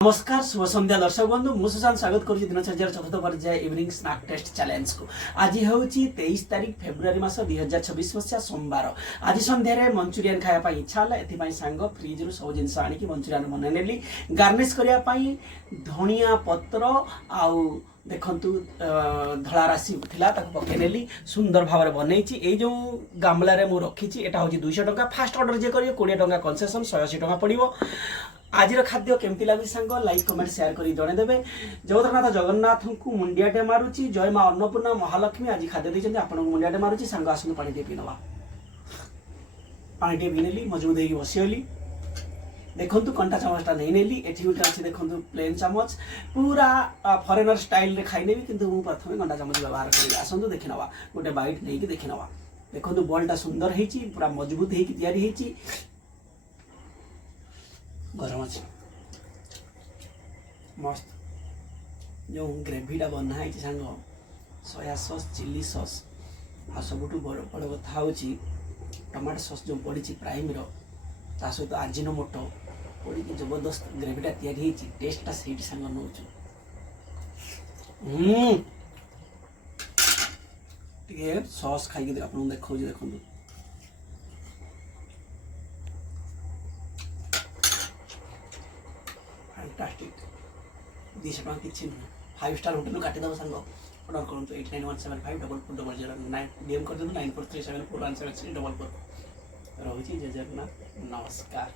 नमस्कार शुभ संध्या दर्शक बंधु मु सुशांत स्वागत करुच्ची दिनचर्या चतुर्थ पर्याय इवनिंग स्नाक टेस्ट चैलेंज को। आज हूँ 23 तारीख फेब्रुआरी मास 2026 मसीहा सोमवार। आज संध्यारे मंचूरियन खाया इच्छा है एथि सांग फ्रिज रु सब जिन आनिक मंचूरियन बन नेली गार्निश करने धनिया पत्र आउ देखु धला राशि था पकईनेली सुंदर भाव बनई जो गामलार मुझे रखी एटा हूँ 200 टंका फास्ट ऑर्डर जे करेंगे 20 टंका कनसेसन 180 टंका पड़ो। आज खाद्य केमती लगी सांग लाइक कमेंट शेयर कर जनईदेवे। जगतरनाथ जगन्नाथ को मुंडियाटे मारुची जय माँ अन्नपूर्णा महालक्ष्मी आज खाद्य देते आपको मुंडियाटे मारुची सांग आसतु पानी टे पी ना पानी टे पी नेली मजबूत होगी बसीगली देखु कंटा चामचटा नहीं नेली एटी गोटे अच्छी देखु प्लेन चामच पूरा फरेनर स्टाइल रे खाई नेबी किंतु मु प्रथम कंटा चामच व्यवहार करी आसतु देखि नवा गोटे बाइट नहीं देखि नवा। देखु बॉलटा सुंदर होईची पूरा मजबूत होईकी तैयारी होईची गरम अच्छे मस्त जो ग्रेवीटा बनाई सांग सोया सॉस चिली सॉस आ सब बड़ बड़ कथा हूँ टमाटो सॉस जो पड़ी प्राइम ता सहित आजिनोमोटो पड़ी जबरदस्त ग्रेवीटा तैयारी टेस्टा से सांग नौ सॉस खाई आप देखा देखो फैंटास्टिक 200 टंका किसी नुह 5 स्टार होटेल काटिदेव सांग ऑर्डर करूँ 8917544009 डीएम कर दिखाँ 9437417644 रही जय जगन्नाथ नमस्कार।